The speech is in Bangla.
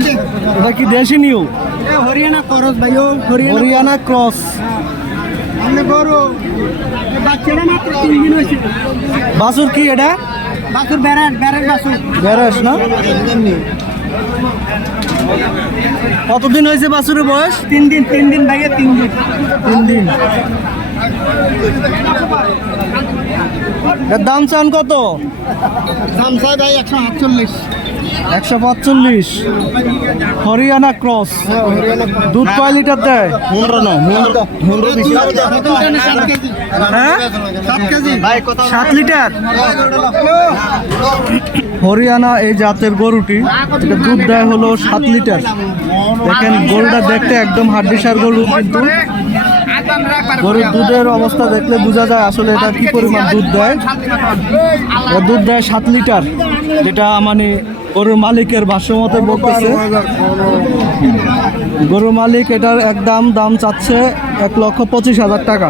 এটা কি দেশি নিউ? হরিয়ানা করস ভাই, ও হরিয়ানা ক্রস। আমরা গরু বাচ্চাটা মাত্র 3 দিন হয়েছে। বাছুর কি এটা? বাছুর বেড়ার বাছুর। বেরাস না? কতদিন হয়েছে বাছুরের বয়স? 3 দিন ভাইয়া 3 দিন। 3 দিন। এর দাম চান কত? দাম চাই ভাই 148। 145। হরিয়ানা ক্রস। দুধ কয় লিটার দেয়? 7 কেজি। হ্যাঁ 7 কেজি ভাই কত? 7 লিটার। হরিয়ানা এই জাতের গরুটি, এটা দুধ দেয় হলো 7 লিটার। দেখেন গরুটা দেখতে একদম হাড্ডিসার গরু, কিন্তু গরুর দুধের অবস্থা দেখলে বোঝা যায় আসলে এটা কি পরিমাণ দুধ দেয়। এটা দুধ দেয় 7 লিটার, যেটা মানে গরুর মালিকের ভাষ্য মতে বলতেছে। গরুর মালিক এটার একদম দাম চাচ্ছে 1,25,000 টাকা।